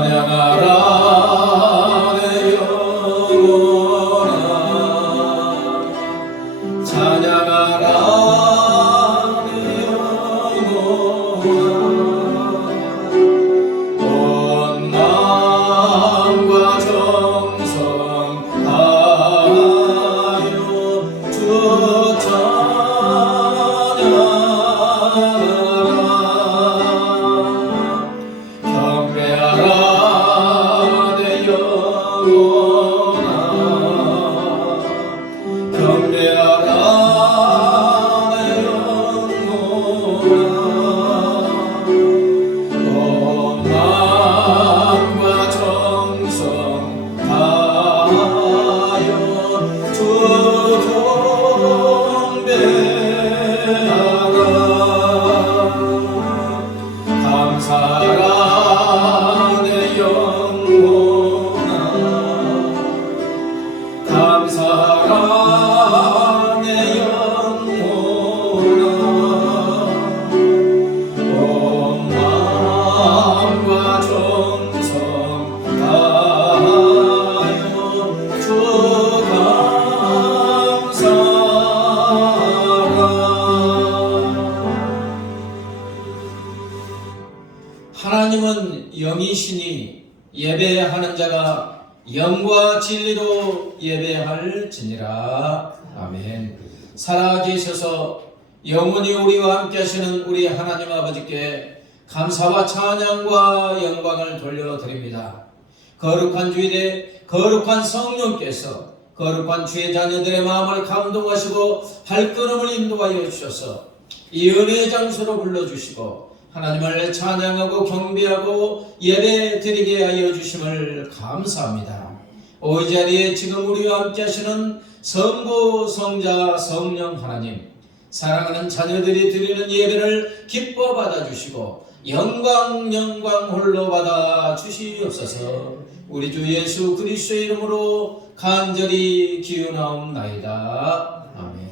찬양하라 내 영혼아 찬양하라 내 영혼아 온 마음과 정성 다하여 주 감사라 내 영혼아 감사라 내 영혼아 온 마음과 정성 다하여 주 하나님은 영이시니 예배하는 자가 영과 진리로 예배할지니라. 아멘. 살아계셔서 영원히 우리와 함께 하시는 우리 하나님 아버지께 감사와 찬양과 영광을 돌려드립니다. 거룩한 주일에 거룩한 성령께서 거룩한 주의 자녀들의 마음을 감동하시고 발걸음을 인도하여 주셔서 이 은혜의 장소로 불러주시고 하나님을 찬양하고 경배하고 예배 드리게 하여 주심을 감사합니다. 이 자리에 지금 우리와 함께 하시는 성부, 성자, 성령 하나님, 사랑하는 자녀들이 드리는 예배를 기뻐 받아주시고 영광 홀로 받아 주시옵소서. 우리 주 예수 그리스도의 이름으로 간절히 기원하옵나이다. 아멘.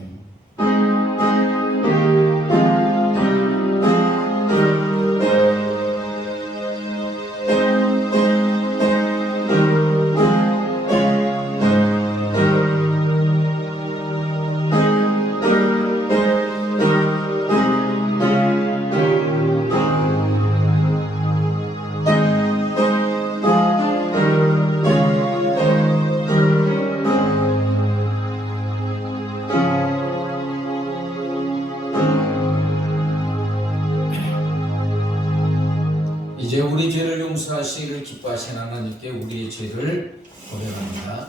이제 우리 죄를 용서하시기를 기뻐하신 하나님께 우리의 죄를 고백합니다.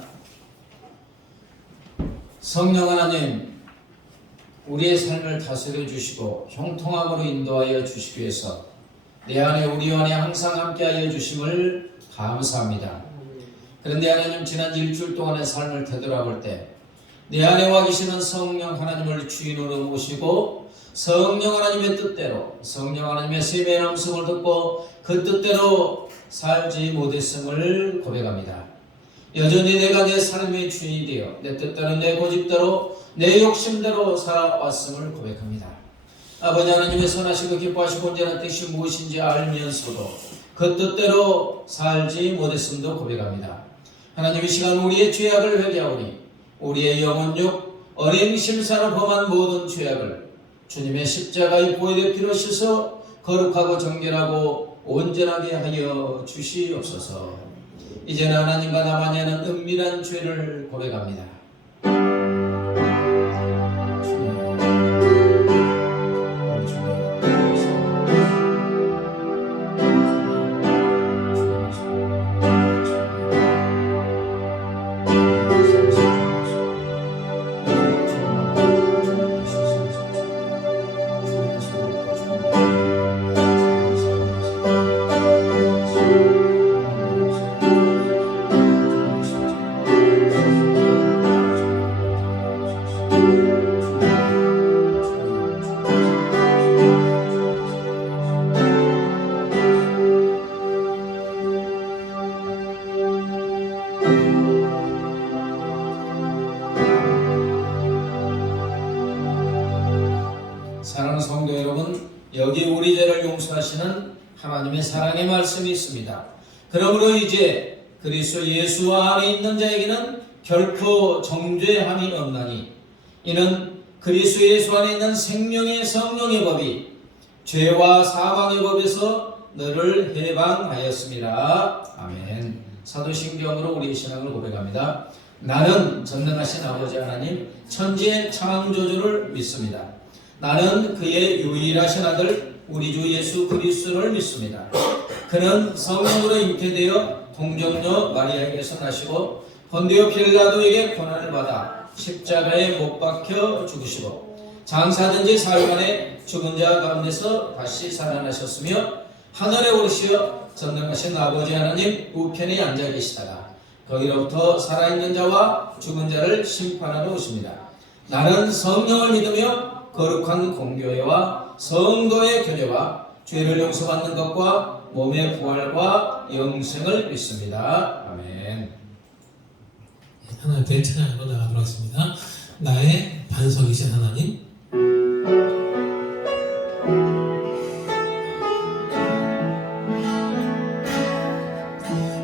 성령 하나님, 우리의 삶을 다스려 주시고 형통함으로 인도하여 주시기 위해서 내 안에 우리 안에 항상 함께하여 주심을 감사합니다. 그런데 하나님, 지난 일주일 동안의 삶을 되돌아볼 때 내 안에 와 계시는 성령 하나님을 주인으로 모시고 성령 하나님의 뜻대로 성령 하나님의 세미한 음성을 듣고 그 뜻대로 살지 못했음을 고백합니다. 여전히 내가 내 삶의 주인이 되어 내 뜻대로 내 고집대로 내 욕심대로 살아왔음을 고백합니다. 아버지 하나님의 선하시고 기뻐하시고 온전한 뜻이 무엇인지 알면서도 그 뜻대로 살지 못했음도 고백합니다. 하나님, 이 시간 우리의 죄악을 회개하오니 우리의 영혼육 어린 심사로 범한 모든 죄악을 주님의 십자가의 보혈의 피로 씻어 거룩하고 정결하고 온전하게 하여 주시옵소서. 이제는 하나님과 나만이 하는 은밀한 죄를 고백합니다. 사랑하는 성도 여러분, 여기 우리 죄를 용서하시는 하나님의 사랑의 말씀이 있습니다. 그러므로 이제 그리스도 예수 안에 있는 자에게는 결코 정죄함이 없나니 이는 그리스도 예수 안에 있는 생명의 성령의 법이 죄와 사망의 법에서 너를 해방하였습니다. 아멘. 사도신경으로 우리의 신앙을 고백합니다. 나는 전능하신 아버지 하나님 천지의 창조주를 믿습니다. 나는 그의 유일하신 아들 우리 주 예수 그리스도를 믿습니다. 그는 성령으로 잉태되어 동정녀 마리아에게서 나시고 본디오 빌라도에게 고난을 받아 십자가에 못 박혀 죽으시고 장사된 지 사흘 만에 죽은 자 가운데서 다시 살아나셨으며 하늘에 오르시어 전능하신 아버지 하나님 우편에 앉아 계시다가 거기로부터 살아있는 자와 죽은 자를 심판하러 오십니다. 나는 성령을 믿으며 거룩한 공교회와 성도의 교제와 죄를 용서받는 것과 몸의 부활과 영생을 믿습니다. 아멘. 하나님께 찬양으로 나가도록 하겠습니다. 나의 반석이신 하나님.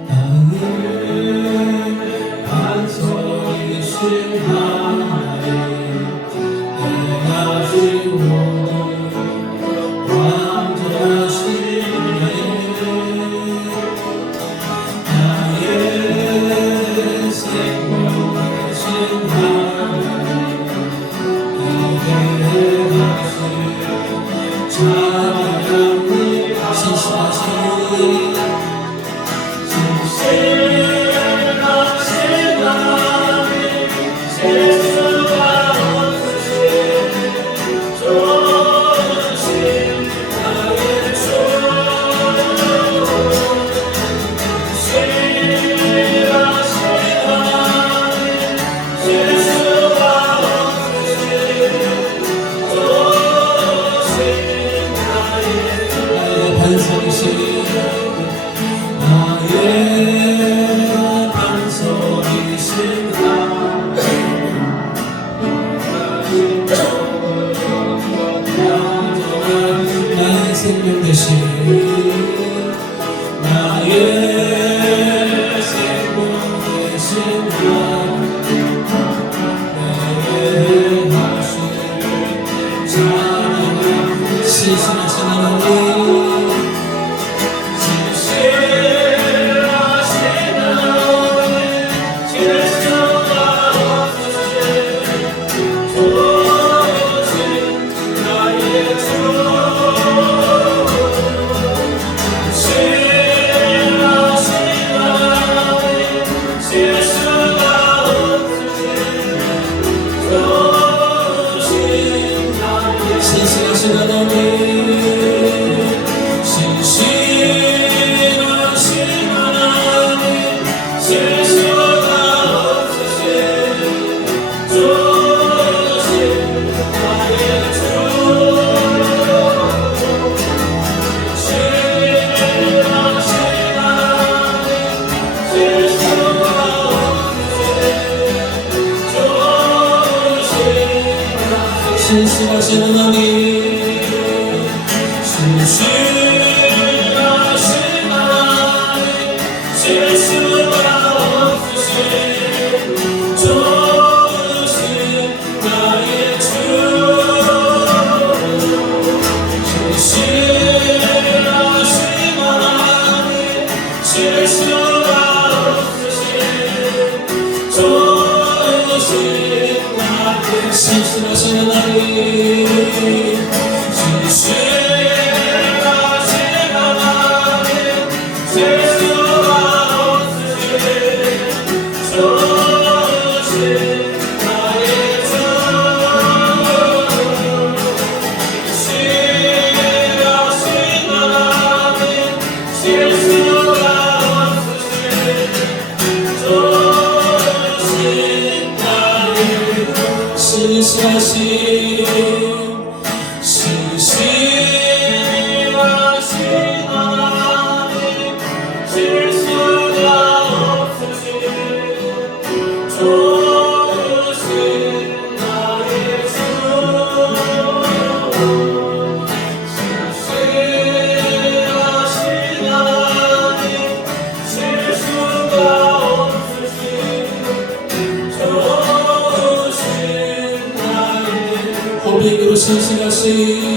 나의 반석이신 하나님, 내가 지고 생명 되신 나의 생명 되신 나의 하시를 찬양하며 신실하신 하나님 신실하신 하나님 신실하신 하나님 실수가 없으신 좋으신 나의 주 신실하신 하나님 실수가 없으신 좋으신 나의 신실하신 하나님 신실하신 신실하신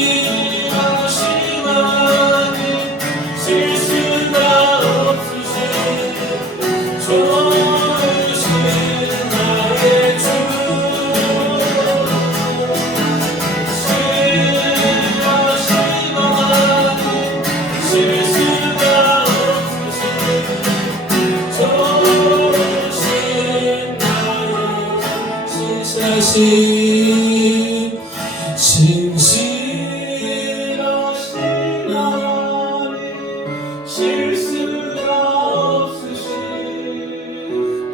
신실하신 하나님 실수가 없으신 좋으신 나의 주 신실하신 하나님 실수가 없으신 좋으신 나의 신실하신 하나님 실수가 없으신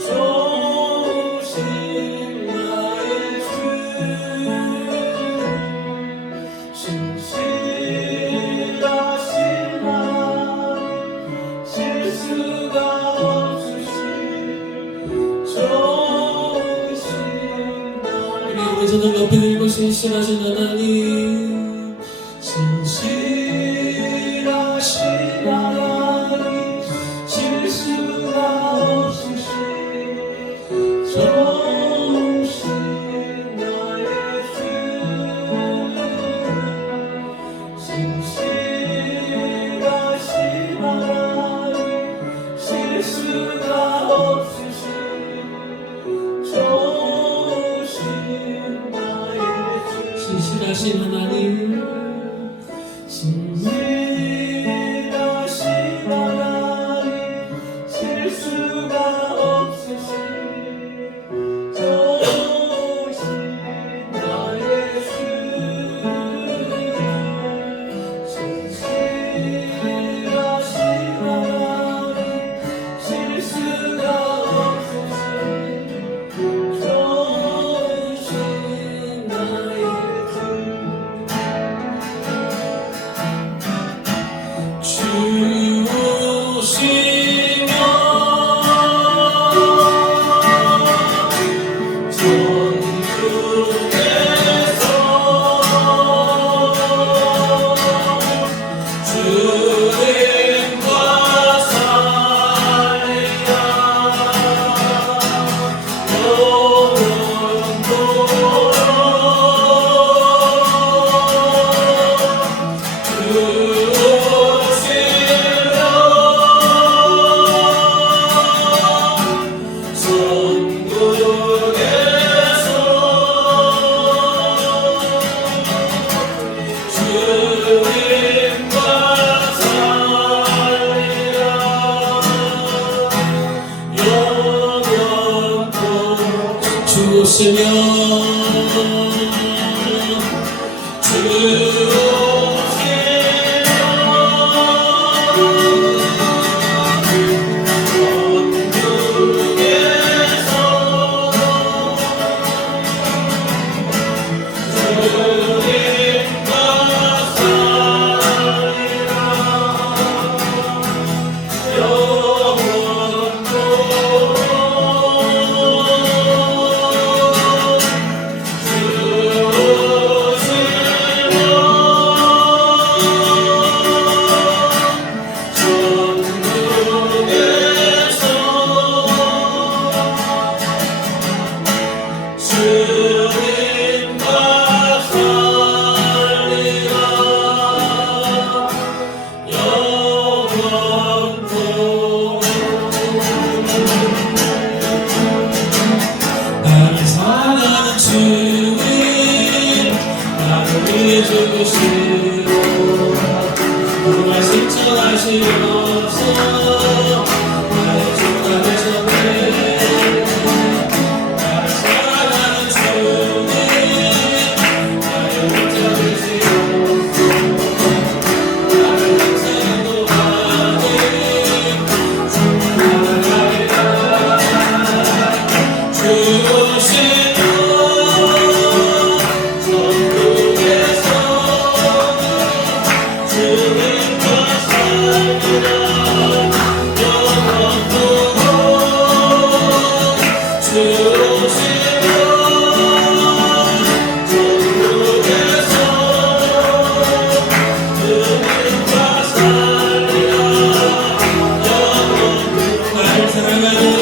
좋으신 나의 주 신실하신 하나님 실수가 없으신 좋으신 우리 손을 높이 들고 신실하신 하나님 신실하신 하나님 실수가 없으신 좋으신 나의 주 신실하신 하나님 실수가 없으신 좋으신 나의 주 신실하신 하나님 신실하신 하나님 실수가 없으신 좋으신 나의 주 신실하신 하나님 실수가 없으신 좋으신 나의 주시면 전국에서 주님과 살리라 주시면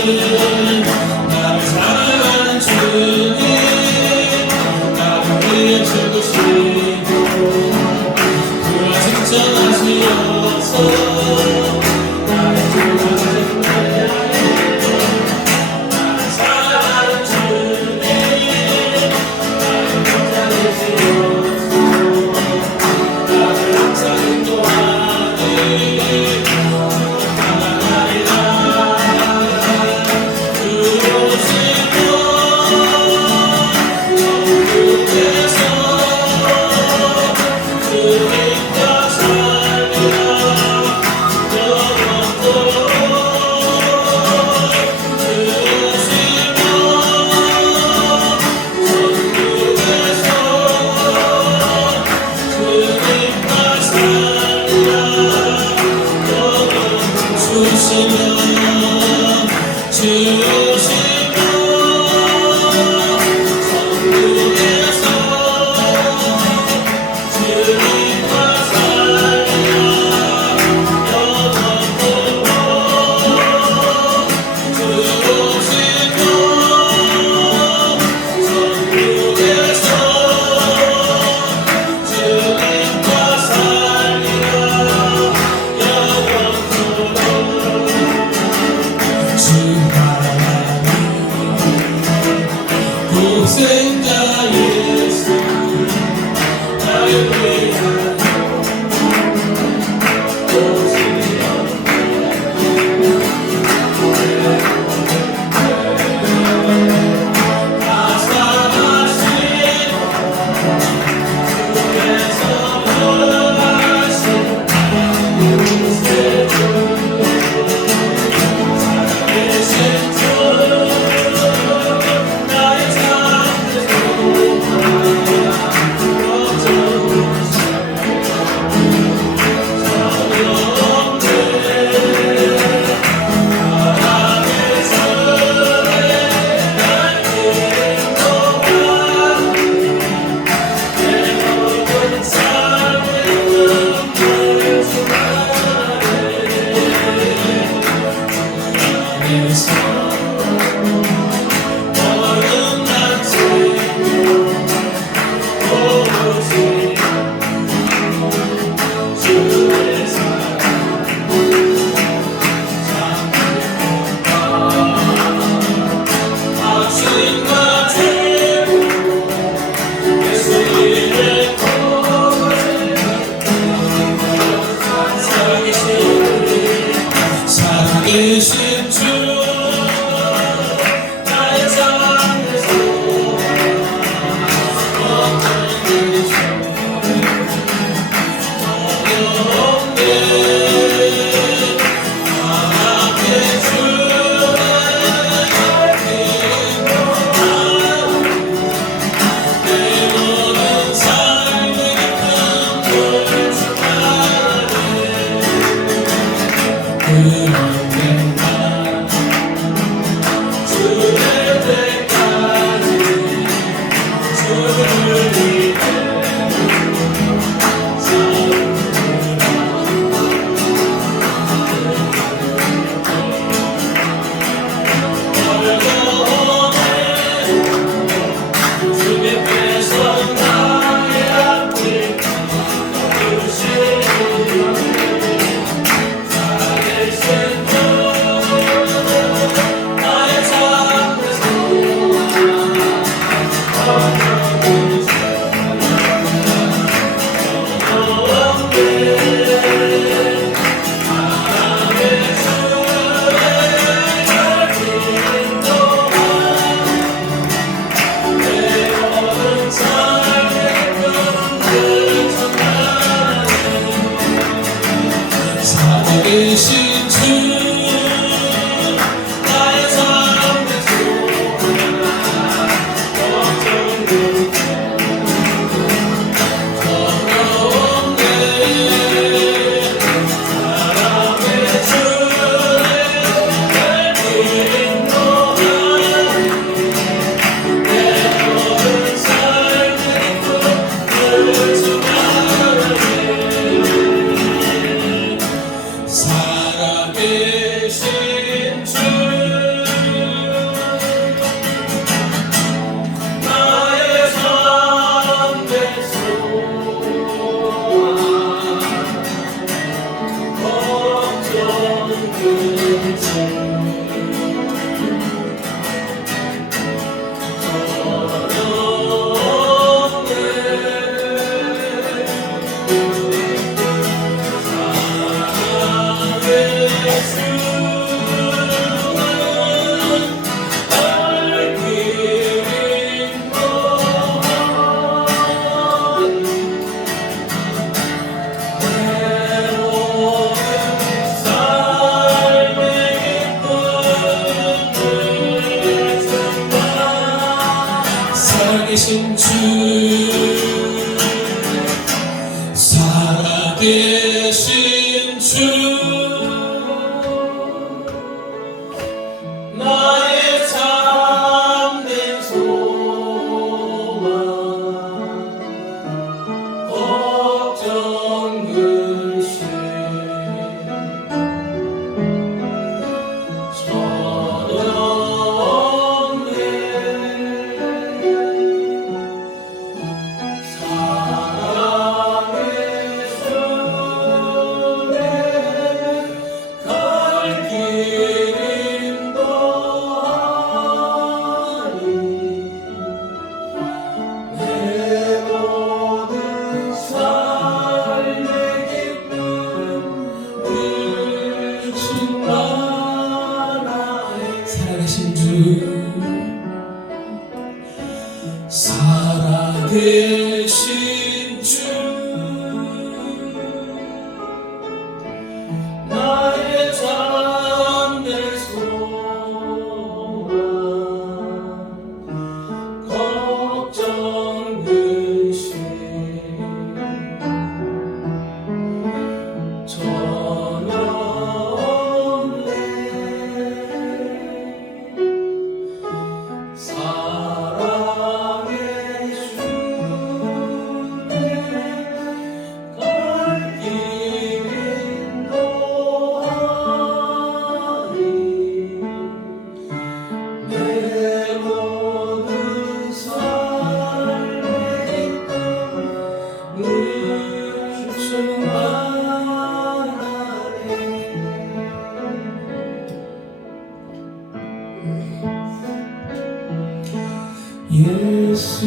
나를 사랑하는 주님 나를 위해 죽으시고 그와 승천하시어서 나의 주가 되셨네. 나를 사랑하는 주님 나를 붙잡으시어서 나를 항상 인도하니 나가리라. 주오시고 천국에서 주님과 살리라. 영원토록 주오시고 천국에서 주님과 살리라. 주시며 주시며 천국에서 주님과 살리라. 영원토록 주시며 천국에서 주님과 살리라. 영원토록 주 하나님 독생자 예수 나를 위하여 가사하신 주께서 원하신 살아계신 주 나의 삶에서 살아계신 주 나의 삶에서 어떤 일이 어렵네. 하나님의 주의 내 모든 삶의 금을 주나네. 주의 때까지 주를 위해 주의 뺏어 나의 앞길 주시니 살아계신 주 예수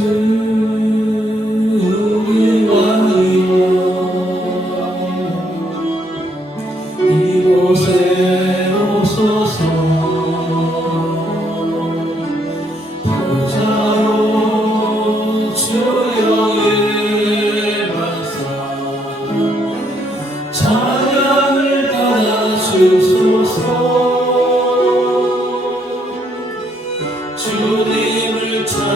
우리 왕이여 이곳에 오소서 보좌로 주여 일반사 찬양을 받아 주소서 주님을 찬양하오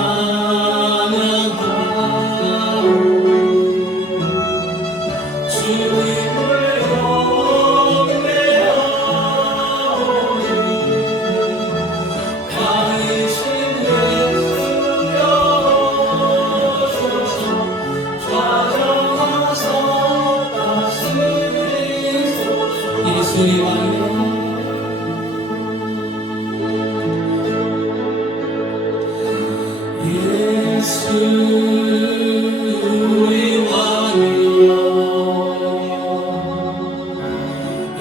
주님을 경배하오니 왕이신 예수여 오소서 좌정하사 다스리소서 예수의 왕이여 예수 우리 왕이여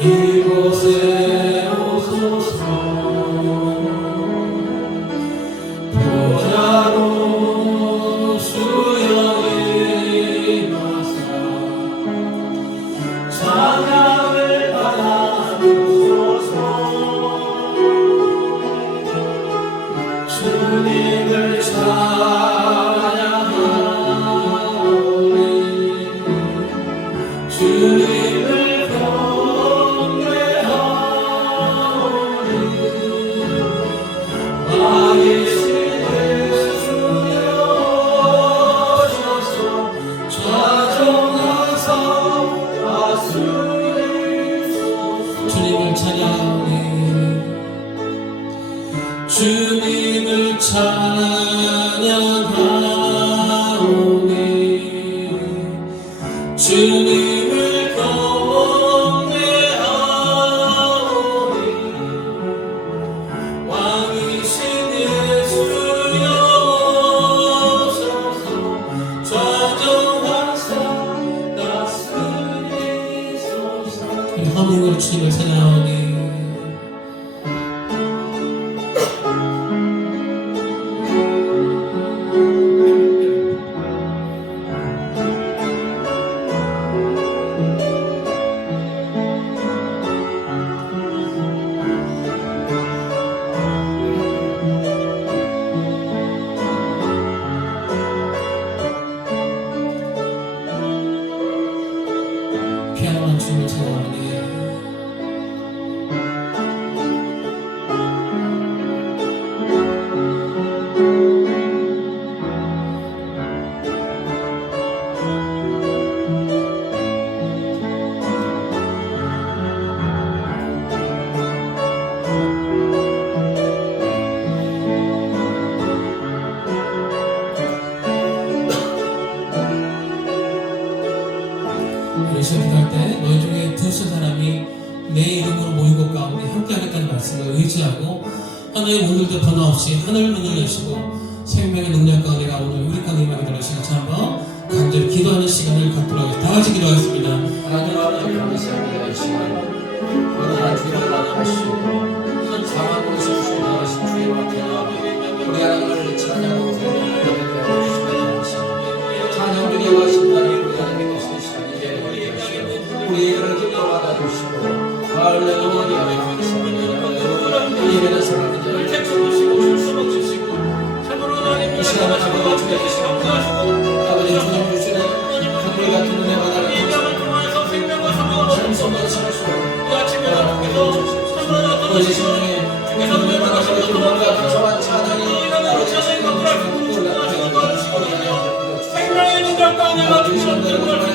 이곳에 오소서 보좌로 주여 임하사 찬양을 받아 주소서 주님을 찬양하오니 주님을 경배하오니 왕이신 예수여 오셔서 좌정하사 다스리소서 주님을 찬양하오니 주님을 찬양하오니 주님을 경배하오니 왕이신 예수여 오소서 좌정하사 다스리소서 허물으로 주님을 찬양하오니 피아노만 주님을 찬양하오니 우리 시험 기도할 때 너희 중에 두세 사람이 내 이름으로 모인 것 가운데 함께하겠다는 말씀을 의지하고 하나님 오늘도 변화없이 하늘 문을 여시고 생명의 능력 가운데 오늘 유익한 임하게 되는 시간 한번 간절히 기도하는 시간을 갖도록 하겠습니다. 다 같이 기도하겠습니다. 하나님 아버지 감사합니다. 이 시간 오늘 주님을 나타나시고 상한 곳에 주신 주의 맡겨나 우리 하나님을 찬양하고 찬양드리고 하신다는 우리 하나님의 신실한 예를 하시고 우리 예를 기뻐 받아주시고 할렐루야 감사합니다. 이 예배는 사랑하는 자를 주시고 이 시간을 아버지 주의 아버지 주님 주시는 강물 같은 은혜 바다를 찬송과 찬송 아버지 심령에 주님의 은혜 바다를 뭔가 가서와 찬양이 아버지 주님의 생명의 눈과 가운데 맞추시는 생명의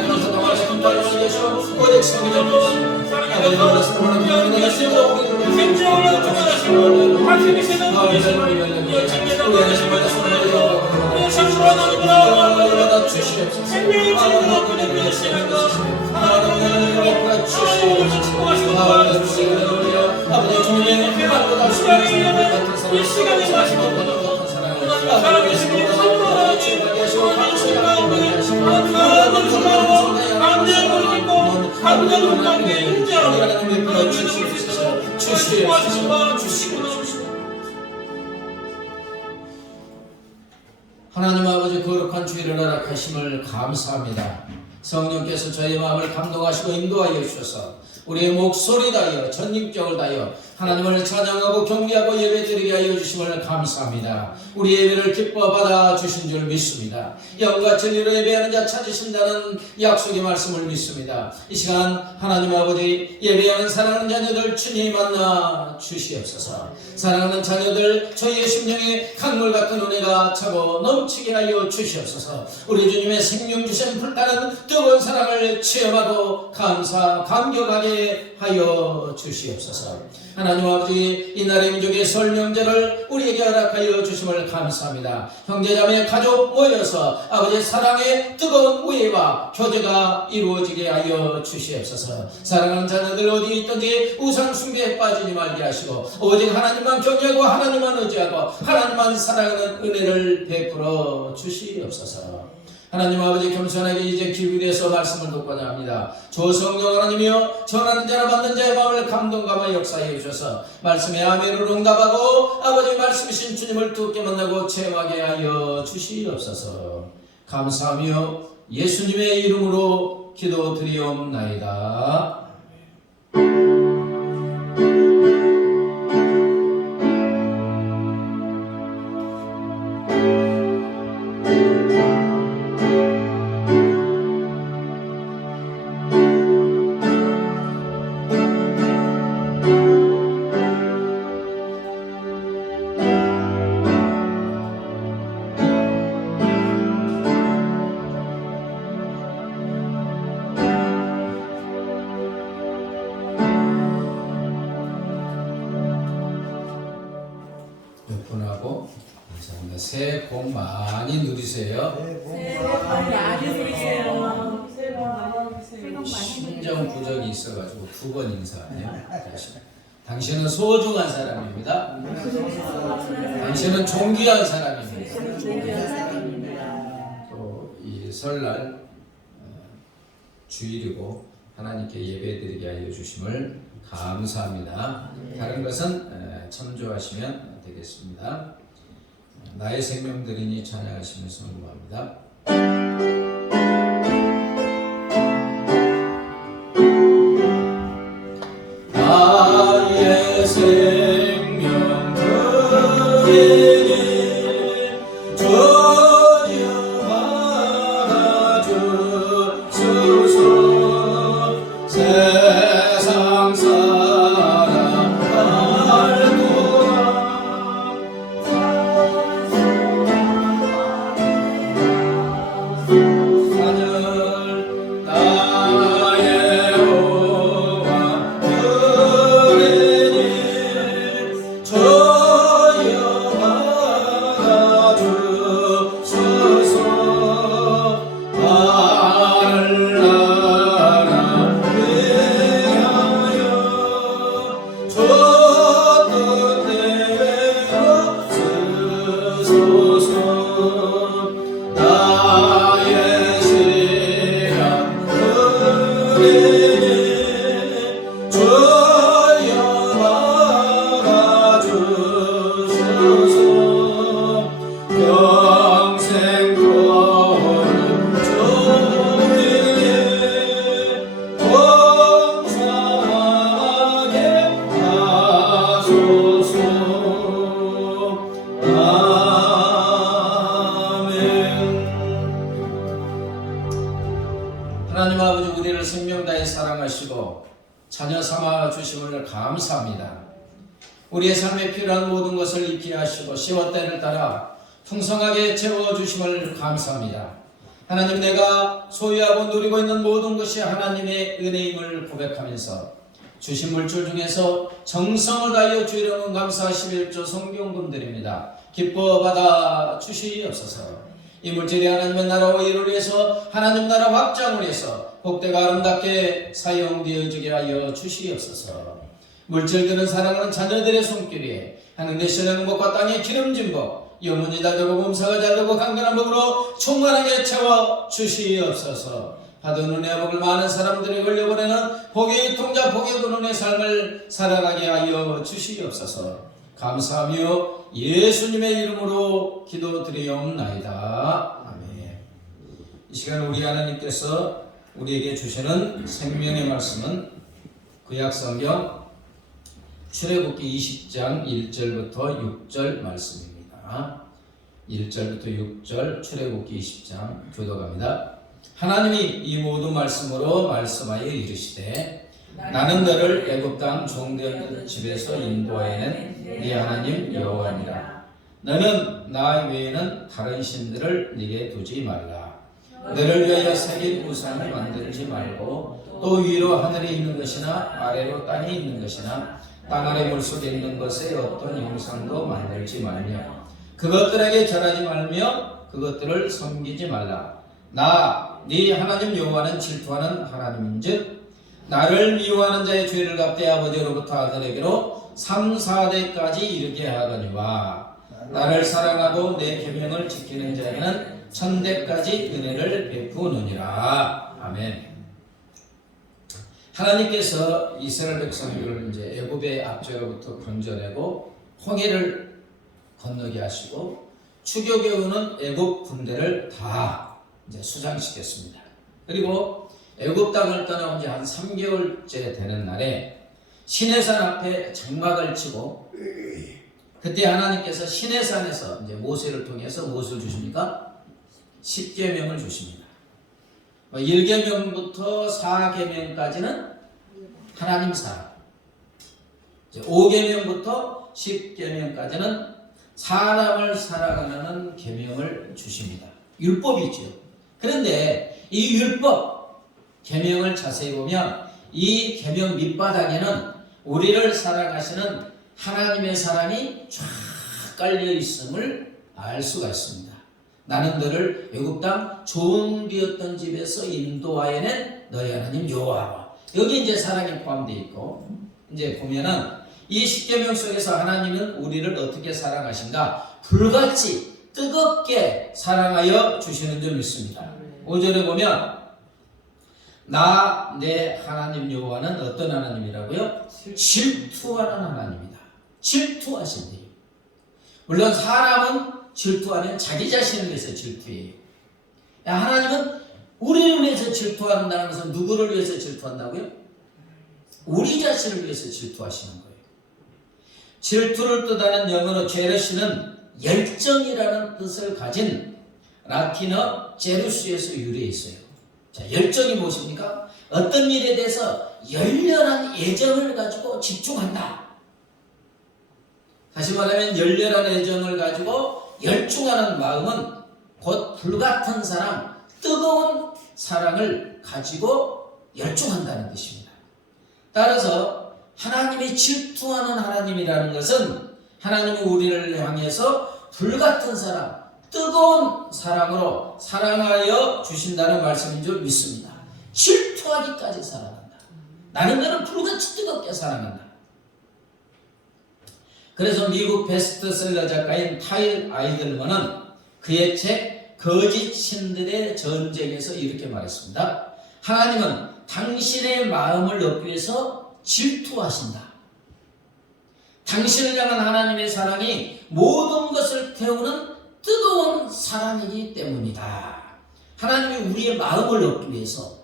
하나님 아버지 거룩한 주일을 허락하심을 감사합니다. 성령께서 저희 마음을 감동하시고 인도하여 주셔서 우리의 목소리 다하여 전인격을 다하여 하나님을 찬양하고 경배하고 예배드리게 하여 주심을 감사합니다. 우리 예배를 기뻐 받아 주신 줄 믿습니다. 영과 진리로 예배하는 자 찾으신다는 약속의 말씀을 믿습니다. 이 시간 하나님 아버지 예배하는 사랑하는 자녀들 주님 만나 주시옵소서. 사랑하는 자녀들 저희의 심령에 강물 같은 은혜가 차고 넘치게 하여 주시옵소서. 우리 주님의 생명 주신 불타는 뜨거운 사랑을 체험하고 감격하게 하여 주시옵소서. 하나님 아버지 이날의 민족의 설 명절을 우리에게 허락하여 주심을 감사합니다. 형제자매 가족 모여서 아버지의 사랑의 뜨거운 우애와 교제가 이루어지게 하여 주시옵소서. 사랑하는 자녀들 어디 있든지 우상 숭배에 빠지지 말게 하시고 오직 하나님만 경외하고 하나님만 의지하고 하나님만 사랑하는 은혜를 베풀어 주시옵소서. 하나님 아버지 겸손하게 이제 기울여서 말씀을 듣고자 합니다. 주 성령 하나님이여 전하는 자나 받는 자의 마음을 감동감화 역사해 주셔서 말씀에 아멘으로 응답하고 아버지 말씀이신 주님을 두께 만나고 체험하게 하여 주시옵소서. 감사하며 예수님의 이름으로 기도드리옵나이다. 몇 분하고 감사합니다. 새해 복 많이 누리세요. 새해 복 많이 누리세요. 새해 복 많이 누리세요. 심정 부적이 있어가지고 두 번 인사하네요. 당신은 소중한 사람입니다. 당신은 존귀한 사람입니다. 또 이 설날 주일이고 하나님께 예배드리게 하여 주심을 감사합니다. 다른 것은 참조하시면 되겠습니다. 나의 생명들이니 찬양하시면서 응모합니다. 나의 생명들이니 전혀 주소서. 세상 사랑 하나님 아버지 우리를 생명 다해 사랑하시고 자녀 삼아 주심을 감사합니다. 우리의 삶에 필요한 모든 것을 입게 하시고 시와 때를 따라 풍성하게 채워주심을 감사합니다. 하나님 내가 소유하고 누리고 있는 모든 것이 하나님의 은혜임을 고백하면서 주신 물질 중에서 정성을 다하여 주이름은 감사 11조 성경금 드립니다. 기뻐 받아 주시옵소서. 이 물질이 하나님의 나라와 일을 위해서 하나님 나라 확장을 위해서 복되고 아름답게 사용되어지게 하여 주시옵소서. 물질들은 사랑하는 자녀들의 손길에 하는 내시는 행복과 땅의 기름진 복 영혼이 달되고 몸사가 잘되고 강건한 복으로 충만하게 채워 주시옵소서. 받은 은혜와 복을 많은 사람들이 걸려보내는 복의 통자 복의 근원의 삶을 살아가게 하여 주시옵소서. 감사하며 예수님의 이름으로 기도드리옵나이다. 아멘. 이 시간 우리 하나님께서 우리에게 주시는 생명의 말씀은 구약성경 출애굽기 20장 1절부터 6절 말씀입니다. 1절부터 6절 출애굽기 20장 교독합니다. 하나님이 이 모든 말씀으로 말씀하여 이르시되 나는 너를 애굽 땅 종되었던 집에서 인도하여낸 네 하나님 여호와니라. 너는 나 외에는 다른 신들을 네게 두지 말라. 너를 위하여 새긴 우상을 만들지 말고 또 위로 하늘에 있는 것이나 아래로 땅에 있는 것이나 땅 아래 물속에 있는 것에 어떤 형상도 만들지 말며 그것들에게 절하지 말며 그것들을 섬기지 말라. 나 네 하나님 여호와는 질투하는 하나님인즉 나를 미워하는 자의 죄를 갚되 아버지로부터 아들에게로 3, 4대까지 이르게 하거니와 나를 사랑하고 내 계명을 지키는 자에게는 1000대까지 은혜를 베푸느니라. 아멘. 하나님께서 이스라엘 백성들을 이제 애굽의 압제로부터 건져내고 홍해를 건너게 하시고 추격해 오는 애굽 군대를 다 이제 수장시켰습니다. 그리고 애굽 땅을 떠나온 지 한 3개월째 되는 날에 시내산 앞에 장막을 치고 그때 하나님께서 시내산에서 이제 모세를 통해서 무엇을 주십니까? 10계명을 주십니다. 1계명부터 4계명까지는 하나님 사랑, 5계명부터 10계명까지는 사람을 사랑하는 계명을 주십니다. 율법이죠. 그런데 이 율법 계명을 자세히 보면 이 계명 밑바닥에는 우리를 사랑하시는 하나님의 사랑이 쫙 깔려 있음을 알 수가 있습니다. 나는 너를 애굽 땅 종되었던 집에서 인도하여낸 너희 하나님 여호와라. 여기 이제 사랑이 포함되어 있고, 이제 보면은 이 십계명 속에서 하나님은 우리를 어떻게 사랑하신가? 불같이 뜨겁게 사랑하여 주시는 줄 믿습니다. 5절에 보면 나 내 하나님 여호와는 어떤 하나님이라고요? 질투하는 하나님이다. 질투하신대요. 물론 사람은 질투하면 자기 자신을 위해서 질투해요. 하나님은 우리를 위해서 질투한다는 것은 누구를 위해서 질투한다고요? 우리 자신을 위해서 질투하시는 거예요. 질투를 뜻하는 영어로 제러시는 열정이라는 뜻을 가진 라틴어 제루스에서 유래했어요. 자, 열정이 무엇입니까? 어떤 일에 대해서 열렬한 애정을 가지고 집중한다. 다시 말하면 열렬한 애정을 가지고 열중하는 마음은 곧 불같은 사랑, 뜨거운 사랑을 가지고 열중한다는 뜻입니다. 따라서 하나님이 질투하는 하나님이라는 것은 하나님이 우리를 향해서 불같은 사랑, 뜨거운 사랑으로 사랑하여 주신다는 말씀인 줄 믿습니다. 질투하기까지 사랑한다. 나는 너를 불같이 뜨겁게 사랑한다. 그래서 미국 베스트셀러 작가인 타일 아이들먼은 그의 책 거짓 신들의 전쟁에서 이렇게 말했습니다. 하나님은 당신의 마음을 얻기 위해서 질투하신다. 당신을 향한 하나님의 사랑이 모든 것을 태우는 뜨거운 사랑이기 때문이다. 하나님이 우리의 마음을 얻기 위해서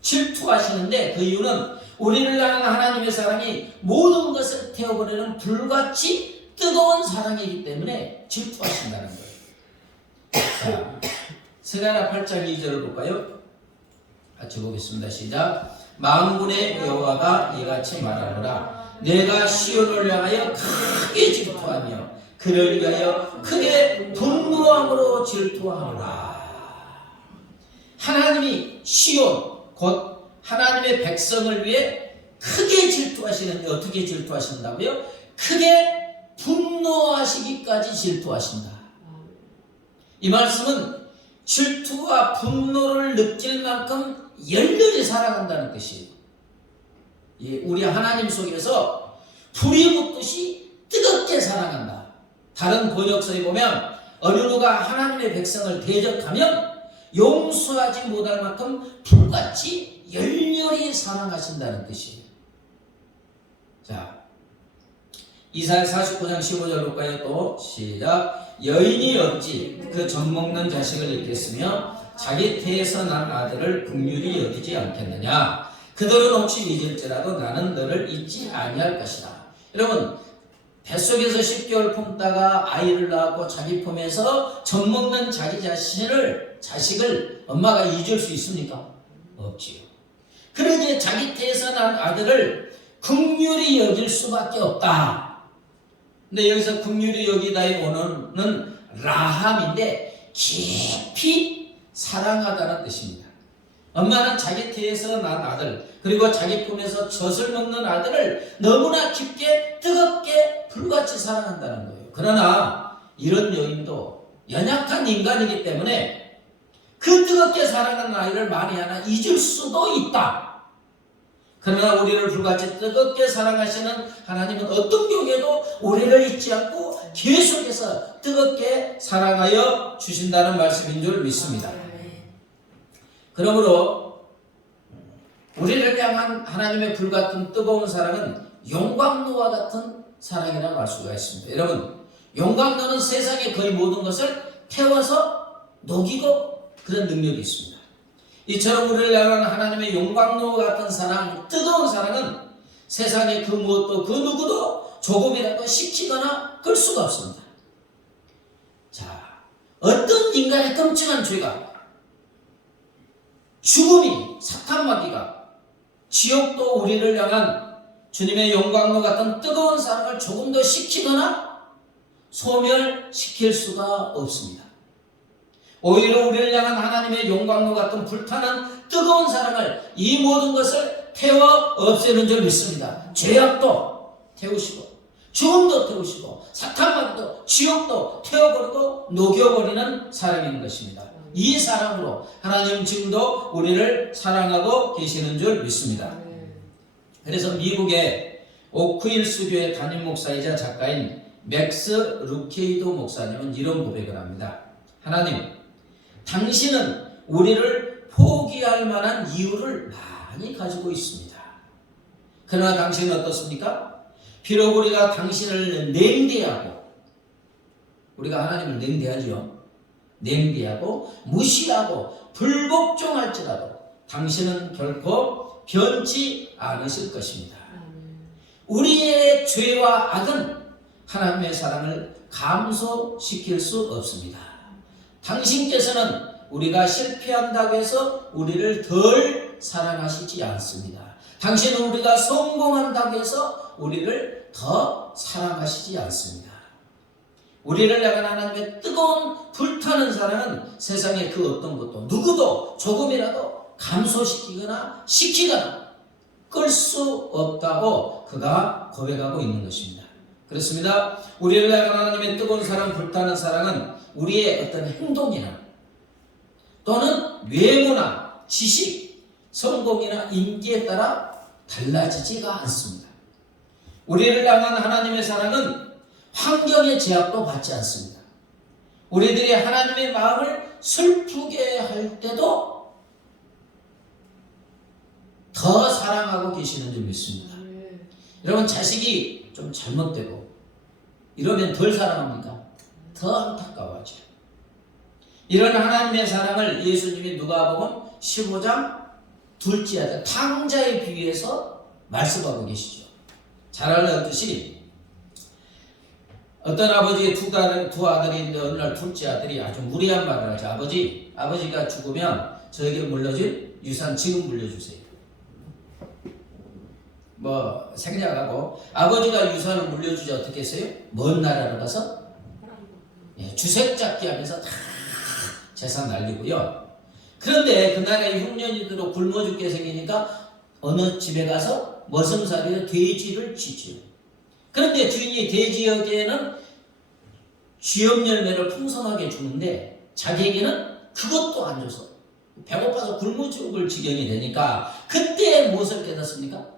질투하시는데 그 이유는 우리를 향한 하나님의 사랑이 모든 것을 태워버리는 불같이 뜨거운 사랑이기 때문에 질투하신다는 거예요. 자, 스가랴 8장 2절을 볼까요? 같이 보겠습니다. 시작. 만군의 여호와가 이같이 말하노라. 내가 시온을 향하여 크게 질투하며 그를 위하여 크게 분노함으로 질투하노라. 하나님이 시온 곧 하나님의 백성을 위해 크게 질투하시는데 어떻게 질투하신다고요? 크게 분노하시기까지 질투하신다. 이 말씀은 질투와 분노를 느낄 만큼 열렬히 사랑한다는 뜻이에요. 우리 하나님 속에서 불이 붙듯이 뜨겁게 사랑한다. 다른 번역서에 보면 어느 누가 하나님의 백성을 대적하면 용서하지 못할 만큼 불같이 열렬히 사랑하신다는 뜻이에요. 자, 이사야 49장 15절 볼까요? 또 시작. 여인이 어찌 그 젖먹는 자식을 잊겠으며 자기 태에서 난 아들을 긍휼히 여기지 않겠느냐. 그들은 혹시 잊을지라도 나는 너를 잊지 아니할 것이다. 여러분, 뱃속에서 10개월 품다가 아이를 낳았고 자기 품에서 젖먹는 자기 자식을 엄마가 잊을 수 있습니까? 없지요. 그러기에 자기 태에서 난 아들을 긍휼히 여길 수밖에 없다. 근데 여기서 긍휼히 여기다의 원어는 라함인데 깊이 사랑하다는 뜻입니다. 엄마는 자기 태에서 난 아들, 그리고 자기 품에서 젖을 먹는 아들을 너무나 깊게 뜨겁게 불같이 사랑한다는 거예요. 그러나 이런 여인도 연약한 인간이기 때문에 그 뜨겁게 사랑하는 아이를 만에 하나 잊을 수도 있다. 그러나 우리를 불같이 뜨겁게 사랑하시는 하나님은 어떤 경우에도 우리를 잊지 않고 계속해서 뜨겁게 사랑하여 주신다는 말씀인 줄 믿습니다. 그러므로 우리를 향한 하나님의 불같은 뜨거운 사랑은 용광로와 같은 사랑이라고 할 수가 있습니다. 여러분, 용광로는 세상의 거의 모든 것을 태워서 녹이고 그런 능력이 있습니다. 이처럼 우리를 향한 하나님의 용광로와 같은 사랑, 뜨거운 사랑은 세상의 그 무엇도 그 누구도 조금이라도 식히거나 끌 수가 없습니다. 자, 어떤 인간의 끔찍한 죄가, 죽음이, 사탄마귀가, 지옥도 우리를 향한 주님의 용광로 같은 뜨거운 사랑을 조금 더 식히거나 소멸시킬 수가 없습니다. 오히려 우리를 향한 하나님의 용광로 같은 불타는 뜨거운 사랑을, 이 모든 것을 태워 없애는 줄 믿습니다. 죄악도 태우시고 죽음도 태우시고 사탄마귀도 지옥도 태워버리고 녹여버리는 사랑인 것입니다. 이 사랑으로 하나님 지금도 우리를 사랑하고 계시는 줄 믿습니다. 그래서 미국의 오크힐스 교회 담임 목사이자 작가인 맥스 루케이도 목사님은 이런 고백을 합니다. 하나님, 당신은 우리를 포기할 만한 이유를 많이 가지고 있습니다. 그러나 당신은 어떻습니까? 비록 우리가 당신을 냉대하고, 우리가 하나님을 냉대하죠. 냉대하고 무시하고 불복종할지라도 당신은 결코 변치 않으실 것입니다. 우리의 죄와 악은 하나님의 사랑을 감소시킬 수 없습니다. 당신께서는 우리가 실패한다고 해서 우리를 덜 사랑하시지 않습니다. 당신은 우리가 성공한다고 해서 우리를 더 사랑하시지 않습니다. 우리를 향한 하나님의 뜨거운 불타는 사랑은 세상의 그 어떤 것도 누구도 조금이라도 감소시키거나 시키거나 끌 수 없다고 그가 고백하고 있는 것입니다. 그렇습니다. 우리를 향한 하나님의 뜨거운 사랑, 불타는 사랑은 우리의 어떤 행동이나 또는 외모나 지식, 성공이나 인기에 따라 달라지지가 않습니다. 우리를 향한 하나님의 사랑은 환경의 제약도 받지 않습니다. 우리들이 하나님의 마음을 슬프게 할 때도 더 사랑하고 계시는 줄 믿습니다. 여러분, 자식이 좀 잘못되고 이러면 덜 사랑합니까? 더 안타까워하죠. 이런 하나님의 사랑을 예수님이 누가복음 15장 둘째 아들 탕자에 비유해서 말씀하고 계시죠. 잘 알듯이 어떤 아버지의 두 아들이 있는데 어느 날 둘째 아들이 아주 무례한 말을 하죠. 아버지가 죽으면 저에게 물려줄 유산 지금 물려주세요. 생략하고 아버지가 유산을 물려주지 어떻게 했어요? 먼 나라로 가서 주색 잡기 하면서 다 재산 날리고요. 그런데 그 나라의 흉년이들로 굶어 죽게 생기니까 어느 집에 가서 머슴살이로 돼지를 쥐죠. 그런데 주인이 돼지에게는 쥐염 열매를 풍성하게 주는데 자기에게는 그것도 안 줘서 배고파서 굶어 죽을 지경이 되니까 그때 무엇을 깨닫습니까?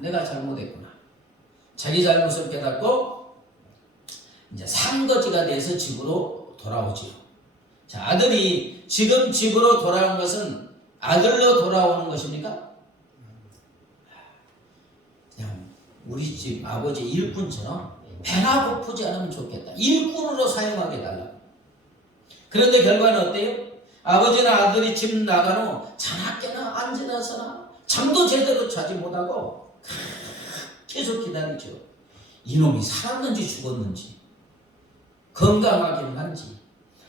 내가 잘못했구나. 자기 잘못을 깨닫고 이제 산거지가 돼서 집으로 돌아오지요. 자, 아들이 지금 집으로 돌아온 것은 아들로 돌아오는 것입니까? 그냥 우리 집 아버지 일꾼처럼 배가 고프지 않으면 좋겠다. 일꾼으로 사용하게 해달라. 그런데 결과는 어때요? 아버지나 아들이 집 나간 후 자나깨나 앉으나서나 잠도 제대로 자지 못하고 계속 기다리죠. 이놈이 살았는지 죽었는지, 건강하긴 한지,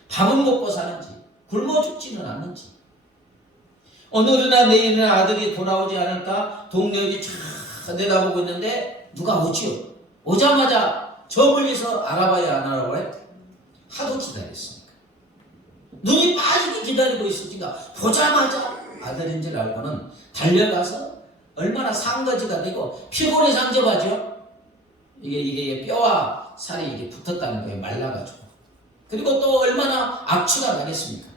밥은 먹고 사는지, 굶어 죽지는 않는지. 오늘이나 내일이나 아들이 돌아오지 않을까 동료들이 쫙 내다보고 있는데 누가 오지요. 오자마자 저 멀리서 알아봐야 안 알아봐요? 하도 기다렸으니까. 눈이 빠지게 기다리고 있으니까 보자마자 아들인 줄 알고는 달려가서 얼마나 상거지가 되고 피골이 상접하죠. 이게 뼈와 살이 이게 붙었다는 거예요. 말라가지고. 그리고 또 얼마나 악취가 나겠습니까?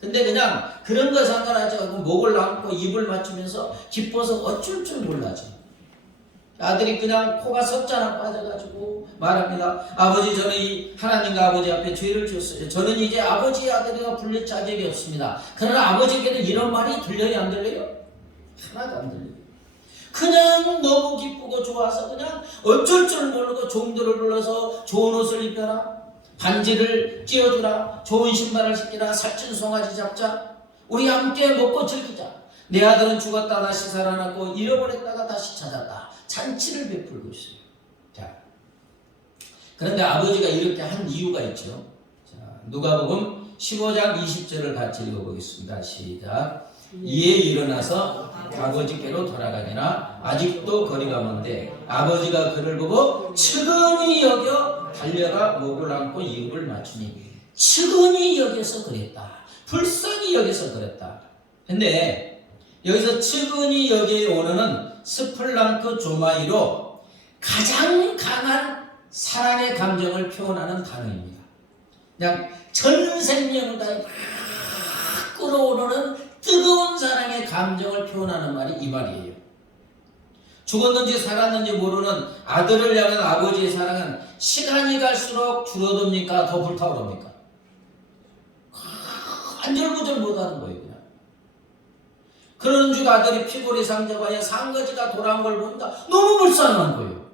근데 그냥 그런 거 상관하지 않고 목을 안고 입을 맞추면서 기뻐서 어쩔 줄 몰라죠. 아들이 그냥 코가 석자나 빠져가지고 말합니다. 아버지, 저는 이 하나님과 아버지 앞에 죄를 지었어요. 저는 이제 아버지의 아들이라 불릴 자격이 없습니다. 그러나 아버지께는 이런 말이 들려요, 안 들려요? 하나도 안 들려요. 그냥 너무 기쁘고 좋아서 그냥 어쩔 줄 모르고 종들을 불러서 좋은 옷을 입혀라, 반지를 끼워주라, 좋은 신발을 신기라, 살찐 송아지 잡자, 우리 함께 먹고 즐기자. 내 아들은 죽었다 다시 살아났고 잃어버렸다가 다시 찾았다. 잔치를 베풀고 있어요. 자, 그런데 아버지가 이렇게 한 이유가 있죠. 자, 누가복음 15장 20절을 같이 읽어보겠습니다. 시작. 이에 일어나서 아버지께로 돌아가니나 아직도 거리가 먼데 아버지가 그를 보고 측은히 여겨 달려가 목을 안고 입을 맞추니, 측은히 여겨서 그랬다. 불쌍히 여겨서 그랬다. 근데 여기서 측은히 여겨의 원어는 스플랑크 조마이로 가장 강한 사랑의 감정을 표현하는 단어입니다. 그냥 전 생명을 다해 막 끌어오르는 뜨거운 사랑의 감정을 표현하는 말이 이 말이에요. 죽었는지 살았는지 모르는 아들을 향한 아버지의 사랑은 시간이 갈수록 줄어듭니까? 더 불타오릅니까? 안절부절 못하는 거예요. 그냥. 그러는 중 아들이 피골이 상접하여 상거지가 돌아온 걸 보니까 너무 불쌍한 거예요.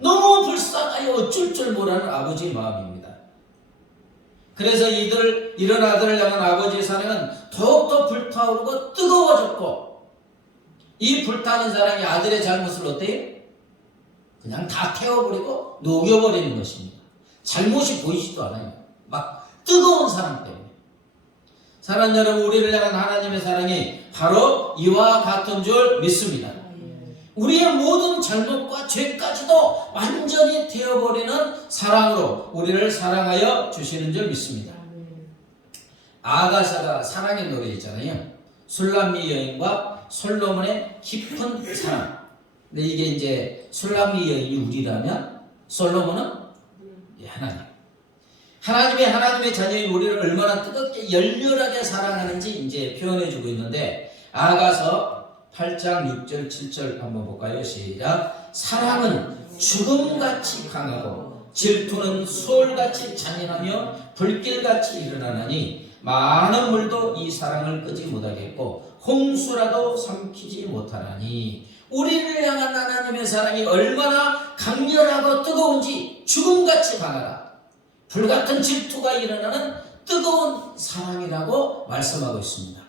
너무 불쌍하여 어쩔 줄 모르는 아버지의 마음입니다. 그래서 이런 아들을 향한 아버지의 사랑은 더욱더 불타오르고 뜨거워졌고, 이 불타는 사랑이 아들의 잘못을 어때요? 그냥 다 태워버리고 녹여버리는 것입니다. 잘못이 보이지도 않아요. 막 뜨거운 사랑 때문에. 사랑하는 여러분, 우리를 향한 하나님의 사랑이 바로 이와 같은 줄 믿습니다. 우리의 모든 잘못과 죄까지도 완전히 태워버리는 사랑으로 우리를 사랑하여 주시는 줄 믿습니다. 아가사가 사랑의 노래 있잖아요. 술람미 여인과 솔로몬의 깊은 사랑. 근데 이게 이제 술람미 여인이 우리라면 솔로몬은 하나님의 자녀인 우리를 얼마나 뜨겁게 열렬하게 사랑하는지 이제 표현해주고 있는데, 아가서 8장 6절 7절 한번 볼까요? 시작. 사랑은 죽음같이 강하고 질투는 수월같이 잔인하며 불길같이 일어나나니 많은 물도 이 사랑을 끄지 못하겠고 홍수라도 삼키지 못하나니. 우리를 향한 하나님의 사랑이 얼마나 강렬하고 뜨거운지 죽음같이 강하다. 불같은 질투가 일어나는 뜨거운 사랑이라고 말씀하고 있습니다.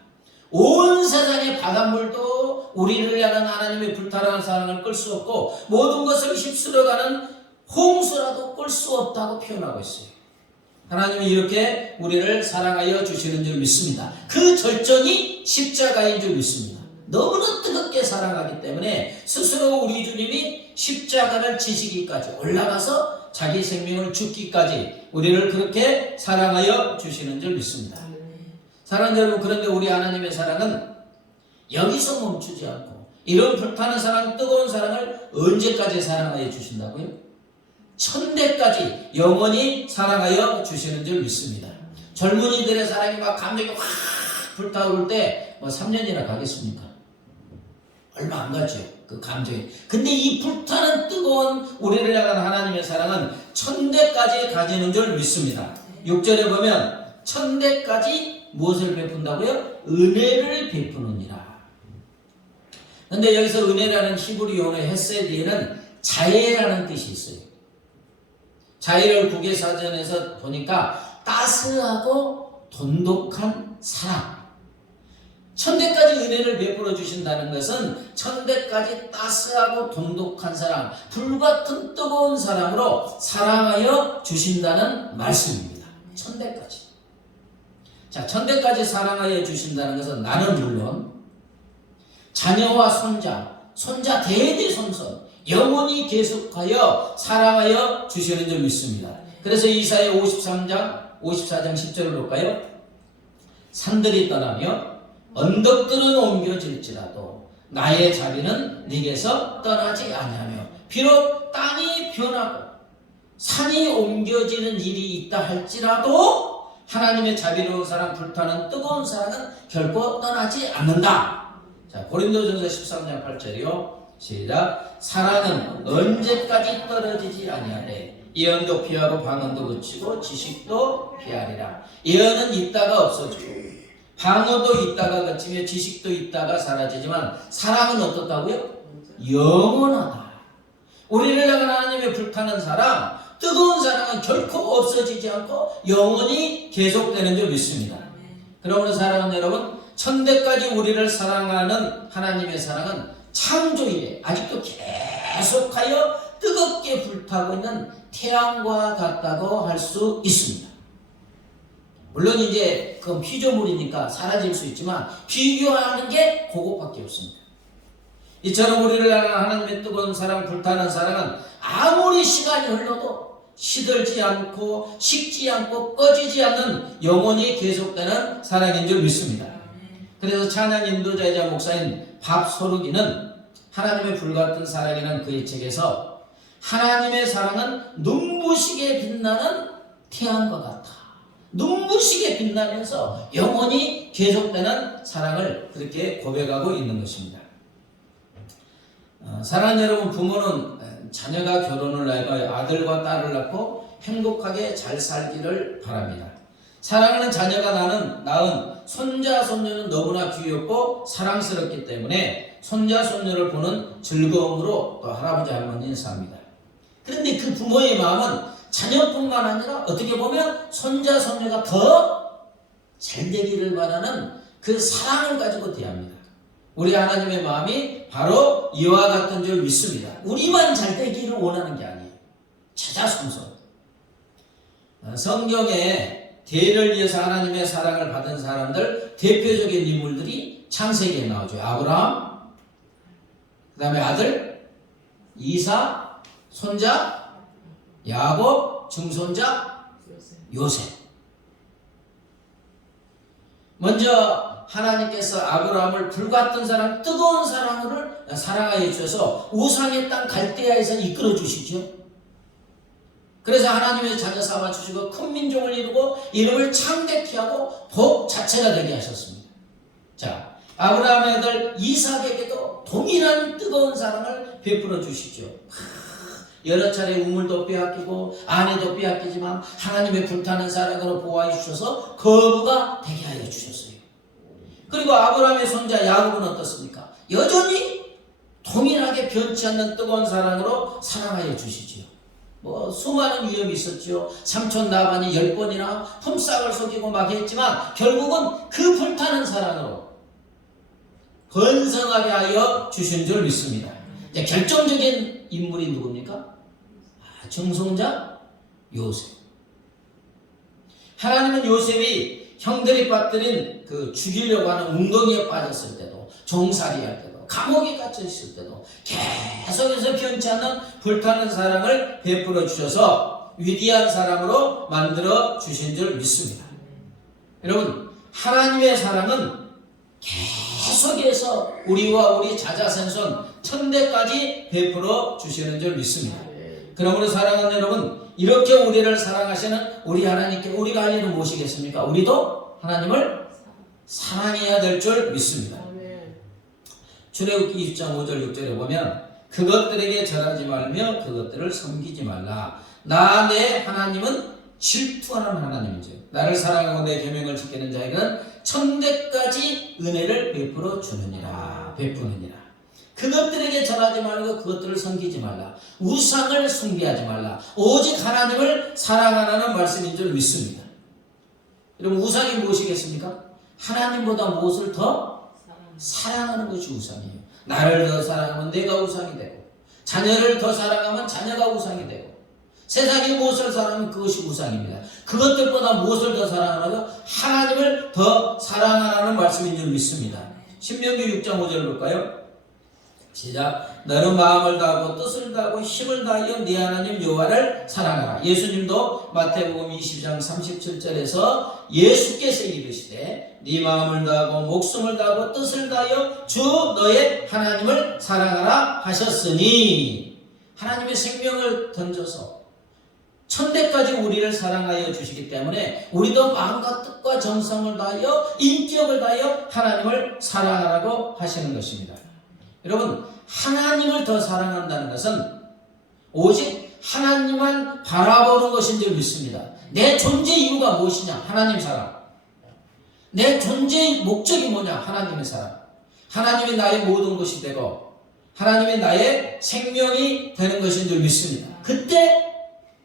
온 세상의 바닷물도 우리를 향한 하나님의 불타는 사랑을 끌 수 없고 모든 것을 휩쓸어가는 홍수라도 끌 수 없다고 표현하고 있어요. 하나님이 이렇게 우리를 사랑하여 주시는 줄 믿습니다. 그 절정이 십자가인 줄 믿습니다. 너무나 뜨겁게 사랑하기 때문에 스스로 우리 주님이 십자가를 지시기까지 올라가서 자기 생명을 죽기까지 우리를 그렇게 사랑하여 주시는 줄 믿습니다. 사랑하는 여러분, 그런데 우리 하나님의 사랑은 여기서 멈추지 않고 이런 불타는 사랑, 뜨거운 사랑을 언제까지 사랑하여 주신다고요? 천대까지 영원히 사랑하여 주시는 줄 믿습니다. 젊은이들의 사랑이 막 감정이 확 불타오를 때 뭐 3년이나 가겠습니까? 얼마 안 가죠, 그 감정이. 근데 이 불타는 뜨거운 우리를 향한 하나님의 사랑은 천대까지 가지는 줄 믿습니다. 6절에 보면 천대까지 무엇을 베푼다고요? 은혜를 베푸느니라. 근데 여기서 은혜라는 히브리어의 헤세드에는 자애라는 뜻이 있어요. 자애를 국외사전에서 보니까 따스하고 돈독한 사랑. 천대까지 은혜를 베풀어 주신다는 것은 천대까지 따스하고 돈독한 사랑, 불같은 뜨거운 사랑으로 사랑하여 주신다는 말씀입니다. 천대까지. 자, 천대까지 사랑하여 주신다는 것은 나는 물론 자녀와 손자 대대손손 영원히 계속하여 사랑하여 주시는 줄 믿습니다. 그래서 이사야 54장 10절을 볼까요? 산들이 떠나며 언덕들은 옮겨질지라도 나의 자비는 네게서 떠나지 아니하며 비록 땅이 변하고 산이 옮겨지는 일이 있다 할지라도 하나님의 자비로운 사랑, 불타는 뜨거운 사랑은 결코 떠나지 않는다. 자, 고린도전서 13장 8절이요. 시작. 사랑은 언제까지 떨어지지 아니하되 예언도 피하고 방언도 그치고 지식도 피하리라. 예언은 있다가 없어지고 방언도 있다가 그치며 지식도 있다가 사라지지만 사랑은 어떻다고요? 영원하다. 우리를 향한 하나님의 불타는 사랑, 뜨거운 사랑은 결코 없어지지 않고 영원히 계속되는 줄 믿습니다. 그러므로 사랑하는 여러분, 천대까지 우리를 사랑하는 하나님의 사랑은 창조일에 아직도 계속하여 뜨겁게 불타고 있는 태양과 같다고 할 수 있습니다. 물론 이제 그건 피조물이니까 사라질 수 있지만 비교하는 게 그것밖에 없습니다. 이처럼 우리를 향한 하나님의 뜨거운 사랑, 불타는 사랑은 아무리 시간이 흘러도 시들지 않고 식지 않고 꺼지지 않는 영원히 계속되는 사랑인 줄 믿습니다. 그래서 찬양 인도자이자 목사인 밥소르기는 하나님의 불같은 사랑이라는 그의 책에서 하나님의 사랑은 눈부시게 빛나는 태양과 같아. 눈부시게 빛나면서 영원히 계속되는 사랑을 그렇게 고백하고 있는 것입니다. 사랑하는 여러분, 부모는 자녀가 결혼을 하여 아들과 딸을 낳고 행복하게 잘 살기를 바랍니다. 사랑하는 자녀가 낳은 손자, 손녀는 너무나 귀엽고 사랑스럽기 때문에 손자, 손녀를 보는 즐거움으로 또 할아버지, 할머니는 삽니다. 그런데 그 부모의 마음은 자녀뿐만 아니라 어떻게 보면 손자, 손녀가 더 잘 되기를 바라는 그 사랑을 가지고 대합니다. 우리 하나님의 마음이 바로 이와 같은 줄 믿습니다. 우리만 잘 되기를 원하는 게 아니에요. 자자손손. 성경에 대를 위해서 하나님의 사랑을 받은 사람들 대표적인 인물들이 창세기에 나오죠. 아브라함, 그 다음에 아들 이삭, 손자 야곱, 증손자 요셉. 먼저 하나님께서 아브라함을 불같은 사랑, 뜨거운 사랑으로 사랑하여 주셔서 우상의 땅 갈대아에서 이끌어 주시죠. 그래서 하나님의 자녀 삼아 주시고 큰 민족을 이루고 이름을 창대케 하고 복 자체가 되게 하셨습니다. 자, 아브라함의 아들 이삭에게도 동일한 뜨거운 사랑을 베풀어 주시죠. 여러 차례 우물도 빼앗기고 아내도 빼앗기지만 하나님의 불타는 사랑으로 보호해 주셔서 거부가 되게 하여 주셨어요. 그리고 아브라함의 손자 야곱은 어떻습니까? 여전히 동일하게 변치 않는 뜨거운 사랑으로 사랑하여 주시지요. 수많은 위험이 있었지요. 삼촌 라반이 10번이나 품삯을 속이고 막 했지만 결국은 그 불타는 사랑으로 번성하게 하여 주신 줄 믿습니다. 이제 결정적인 인물이 누굽니까? 증손자 요셉. 하나님은 요셉이 형들이 빠뜨린 그 죽이려고 하는 웅덩이에 빠졌을 때도, 종살이 할 때도, 감옥에 갇혀 있을 때도 계속해서 변치 않는 불타는 사랑을 베풀어 주셔서 위대한 사랑으로 만들어 주신 줄 믿습니다. 여러분, 하나님의 사랑은 계속해서 우리와 우리 자자손손 천대까지 베풀어 주시는 줄 믿습니다. 그러므로 사랑하는 여러분, 이렇게 우리를 사랑하시는 우리 하나님께 우리가 할 일은 무엇이겠습니까? 우리도 하나님을 사랑해야 될 줄 믿습니다. 출애굽기 20장 5절 6절에 보면 그것들에게 절하지 말며 그것들을 섬기지 말라. 나 내 하나님은 질투하는 하나님이죠. 나를 사랑하고 내 계명을 지키는 자에게는 천대까지 은혜를 베풀어 주느니라. 베푸느니라. 그것들에게 절하지 말고 그것들을 섬기지 말라. 우상을 숭배하지 말라. 오직 하나님을 사랑하라는 말씀인 줄 믿습니다. 여러분, 우상이 무엇이겠습니까? 하나님보다 무엇을 더 사랑하는 것이 우상이에요. 나를 더 사랑하면 내가 우상이 되고, 자녀를 더 사랑하면 자녀가 우상이 되고, 세상이 무엇을 사랑하면 그것이 우상입니다. 그것들보다 무엇을 더 사랑하라고? 하나님을 더 사랑하라는 말씀인 줄 믿습니다. 신명기 6장 5절 볼까요? 시작. 너는 마음을 다하고 뜻을 다하고 힘을 다하여 네 하나님 여호와를 사랑하라. 예수님도 마태복음 20장 37절에서 예수께서 이르시되 네 마음을 다하고 목숨을 다하고 뜻을 다하여 주 너의 하나님을 사랑하라 하셨으니, 하나님의 생명을 던져서 천대까지 우리를 사랑하여 주시기 때문에 우리도 마음과 뜻과 정성을 다하여 인격을 다하여 하나님을 사랑하라고 하시는 것입니다. 여러분, 하나님을 더 사랑한다는 것은 오직 하나님만 바라보는 것인 줄 믿습니다. 내 존재 이유가 무엇이냐? 하나님 사랑. 내 존재의 목적이 뭐냐? 하나님의 사랑. 하나님이 나의 모든 것이 되고 하나님이 나의 생명이 되는 것인 줄 믿습니다. 그때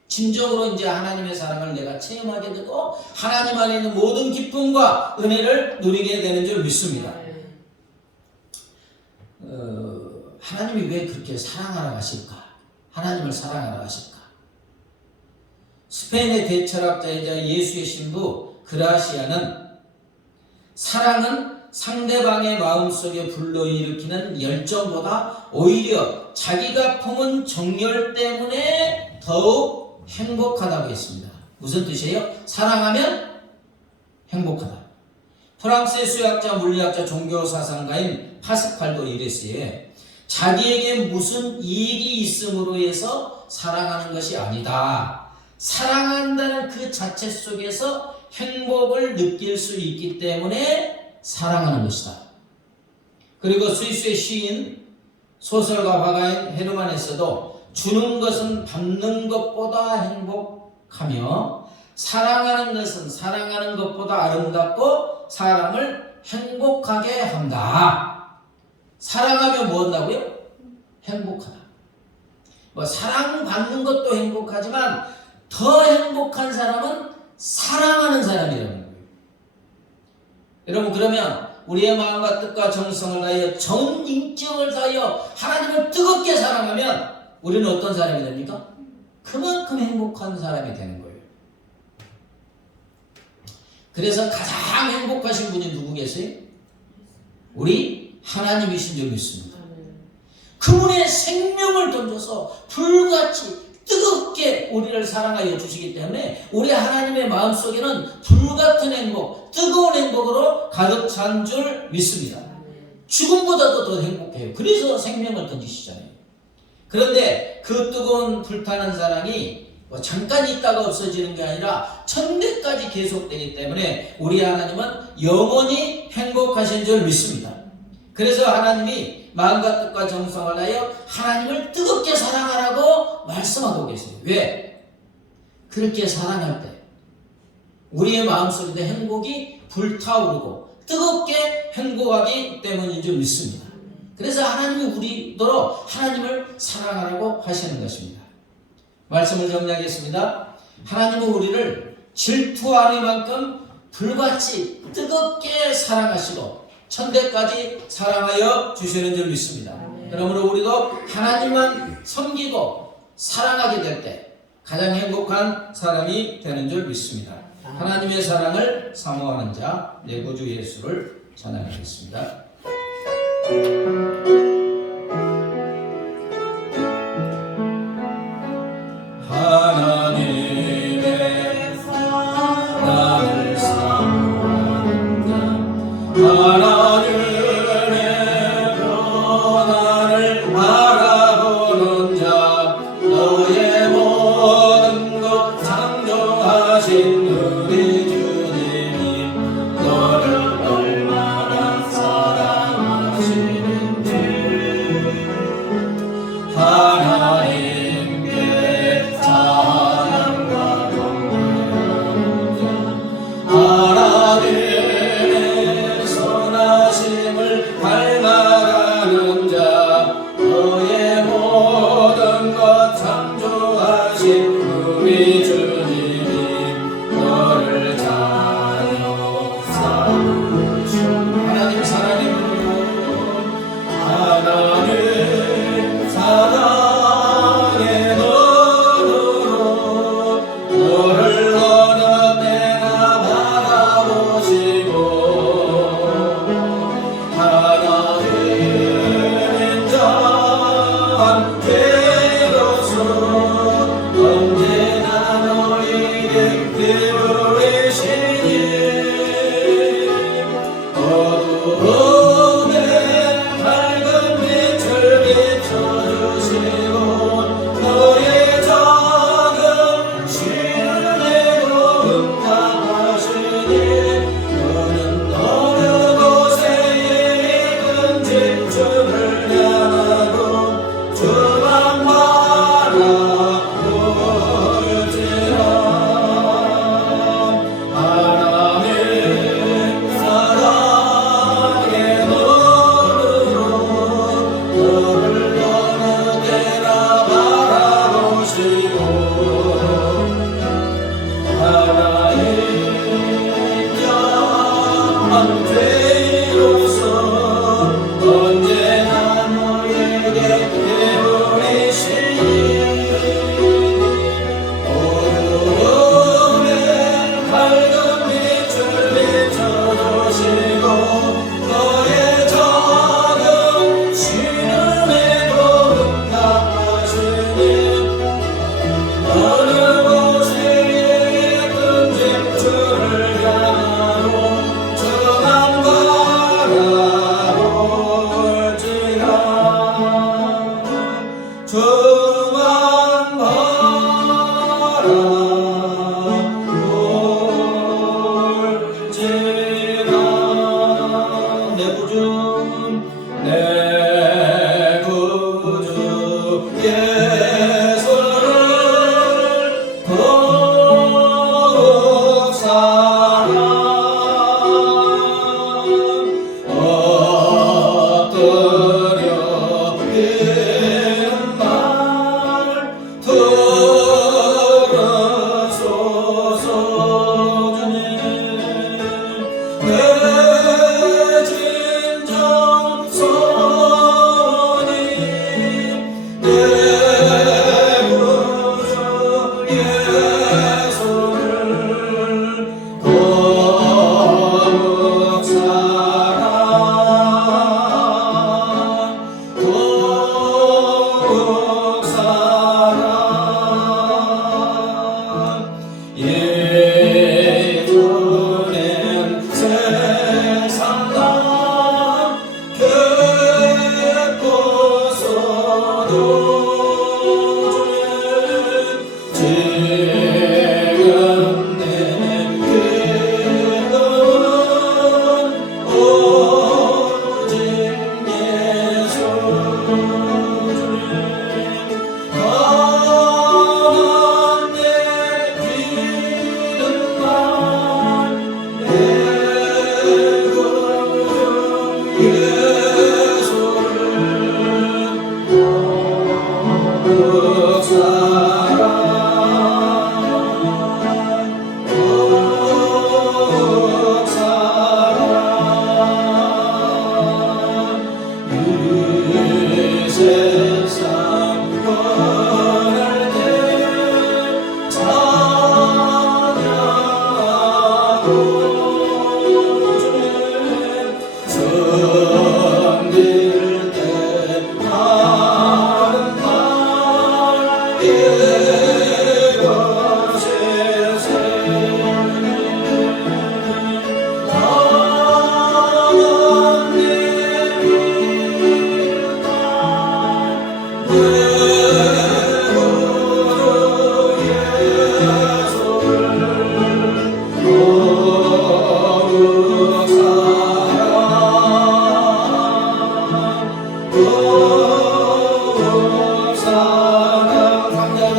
진정으로 이제 하나님의 사랑을 내가 체험하게 되고 하나님 안에 있는 모든 기쁨과 은혜를 누리게 되는 줄 믿습니다. 하나님이 왜 그렇게 사랑하라 하실까? 하나님을 사랑하라 하실까? 스페인의 대철학자이자 예수의 신부 그라시아는 사랑은 상대방의 마음속에 불러일으키는 열정보다 오히려 자기가 품은 정열 때문에 더욱 행복하다고 했습니다. 무슨 뜻이에요? 사랑하면 행복하다. 프랑스의 수학자, 물리학자, 종교사상가인 파스칼도 이랬어요. 자기에게 무슨 이익이 있음으로 해서 사랑하는 것이 아니다. 사랑한다는 그 자체 속에서 행복을 느낄 수 있기 때문에 사랑하는 것이다. 그리고 스위스의 시인, 소설가, 화가인 헤르만 헤세도 주는 것은 받는 것보다 행복하며 사랑하는 것은 사랑하는 것보다 아름답고 사람을 행복하게 한다. 사랑하면 뭐 한다고요? 행복하다. 뭐 사랑받는 것도 행복하지만 더 행복한 사람은 사랑하는 사람이라는 거예요. 여러분, 그러면 우리의 마음과 뜻과 정성을 다하여 전 인격을 다하여 하나님을 뜨겁게 사랑하면 우리는 어떤 사람이 됩니까? 그만큼 행복한 사람이 되는 거예요. 그래서 가장 행복하신 분이 누구 계세요? 우리 하나님이신 줄 믿습니다. 그분의 생명을 던져서 불같이 뜨겁게 우리를 사랑하여 주시기 때문에 우리 하나님의 마음속에는 불같은 행복, 뜨거운 행복으로 가득 찬 줄 믿습니다. 죽음보다도 더 행복해요. 그래서 생명을 던지시잖아요. 그런데 그 뜨거운 불타는 사랑이 뭐 잠깐 있다가 없어지는 게 아니라 천대까지 계속되기 때문에 우리 하나님은 영원히 행복하신 줄 믿습니다. 그래서 하나님이 마음과 뜻과 정성을 다하여 하나님을 뜨겁게 사랑하라고 말씀하고 계세요. 왜? 그렇게 사랑할 때 우리의 마음속에 행복이 불타오르고 뜨겁게 행복하기 때문인 줄 믿습니다. 그래서 하나님이 우리도록 하나님을 사랑하라고 하시는 것입니다. 말씀을 정리하겠습니다. 하나님은 우리를 질투하리만큼 불같이 뜨겁게 사랑하시고 천대까지 사랑하여 주시는 줄 믿습니다. 그러므로 우리도 하나님만 섬기고 사랑하게 될 때 가장 행복한 사람이 되는 줄 믿습니다. 하나님의 사랑을 사모하는 자, 내 구주 예수를 찬양하겠습니다. 하나님의 나를 사모하는 자, 하나님의 변화를 바라보는 자, 너의 모든 것 창조하신 우리 주님이 너를 얼마나 사랑하시는지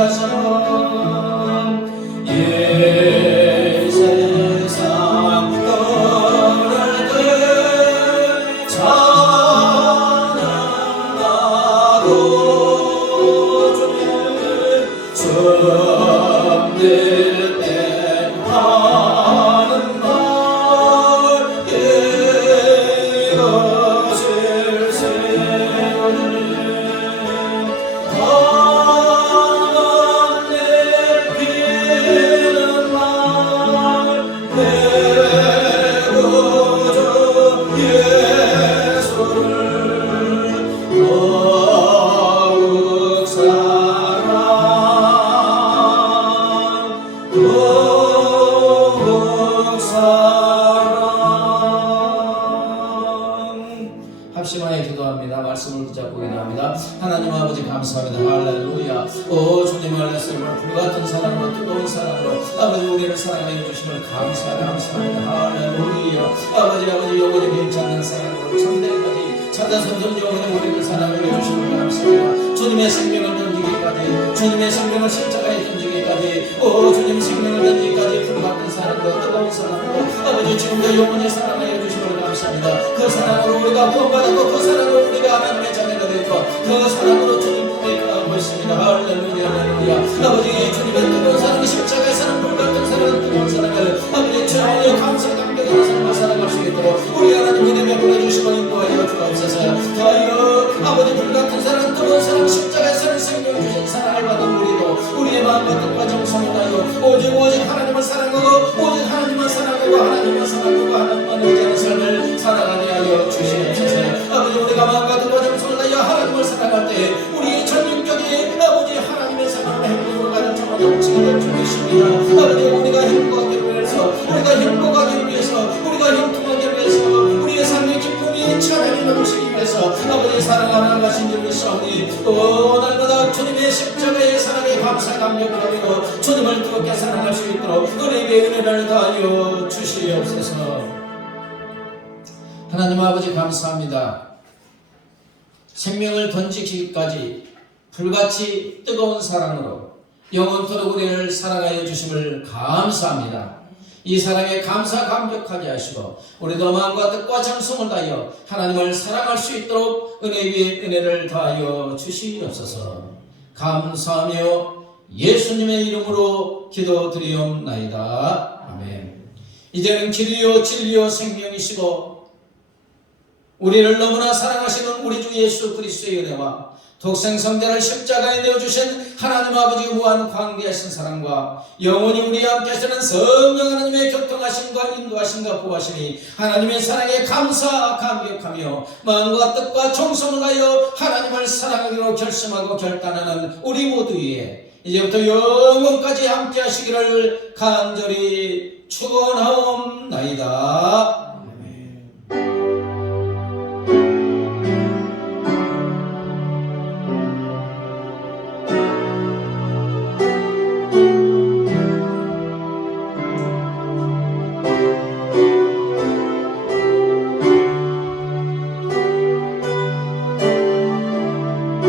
다시 한번 이 세상 떠날 때 찬양하고 주님 손들 때 하는 말 이것을 세우는 강한 내피는 말 내고자 예수를 더욱 사랑 더욱 사랑 합심하여 기도합니다. 말씀을 붙잡고 기도합니다. 하나님 아버지 감사합니다. 할렐루야. 오 주님 말씀을 불같은 사랑으로 뜨거운 사랑으로 아버지 우리를 사랑하여 주심을 감사합니다. 할렐루야. 아버지 영원히 괜찮는 사랑으로 천대까지 찾아서던 영원히 우리를 사랑하여 주심을 감사합니다. 주님의 생명을 던지기까지 주님의 생명을 십자가에 던지기까지 오 주님 생명을 던지기까지 불같은 사랑으로 뜨거운 사랑으로 아버지 지금도 영원히 사랑하여 주심을 감사합니다. 그 사랑으로 우리가 구원받았고 그 사랑으로 우리가 하나님의 자녀가 되고 그 사랑으로 주님 품에 가고 있습니다. 할렐루야 할렐루야. 아버지 주님의 뜨거운 사랑이 십자가의 사랑 불같은 사랑 뜨거운 사랑을 아버지 주여 감사 감격하는 삶을 살아갈 수 있도록 우리 하나님 은혜에 보내주시고 인도하여 주옵소서. 더하여 아버지 불같은 사랑 뜨거운 사랑 십자가의 사랑 생명 주신 사랑을 받은 우리도 우리의 마음과 뜻과 정성을 다하여 오직 하나님을 사랑하고 오직 하나님만 사랑하고 하나님만 사랑하고 하나님만 의지하는 삶을 살아가게 하여 주시옵소서. 아버지 우리가 마음과 뜻과 정성을 다하여 하나님을 사랑할 때 우리의 전능적인 아버지 하나님의 사랑을 행복으로 가는 정말 넘치게 해주십니다. 아버지 우리가 행복하기 위해서 우리가 행복하기 위해서 우리가 형통하기 위해서 우리의 삶의 기쁨이 찬양이 넘치기 위해서 아버지 사랑하는 가신 줄 믿사오니 날마다 주님의 십자가의 사랑에 감사 감격하며 주님을 뜨겁게 사랑할 수 있도록 은혜의 은혜를 다하여 주시옵소서. 하나님 아버지 감사합니다. 생명을 던지기까지 불같이 뜨거운 사랑으로 영원토록 우리를 사랑하여 주심을 감사합니다. 이 사랑에 감사 감격하게 하시고 우리도 마음과 뜻과 정성을 다하여 하나님을 사랑할 수 있도록 은혜 위에 은혜를 다하여 주시옵소서. 감사하며 예수님의 이름으로 기도드리옵나이다. 아멘. 이제는 길이요 진리요 생명이시고 우리를 너무나 사랑하시는 우리 주 예수 그리스도의 은혜와 독생성자를 십자가에 내어주신 하나님 아버지의 무한 광대하신 사랑과 영원히 우리와 함께 하시는 성령 하나님의 교통하심과 인도하심과 보호하심이 하나님의 사랑에 감사 감격하며 마음과 뜻과 정성을 다하여 하나님을 사랑하기로 결심하고 결단하는 우리 모두 위에 이제부터 영원까지 함께 하시기를 간절히 축원하옵나이다.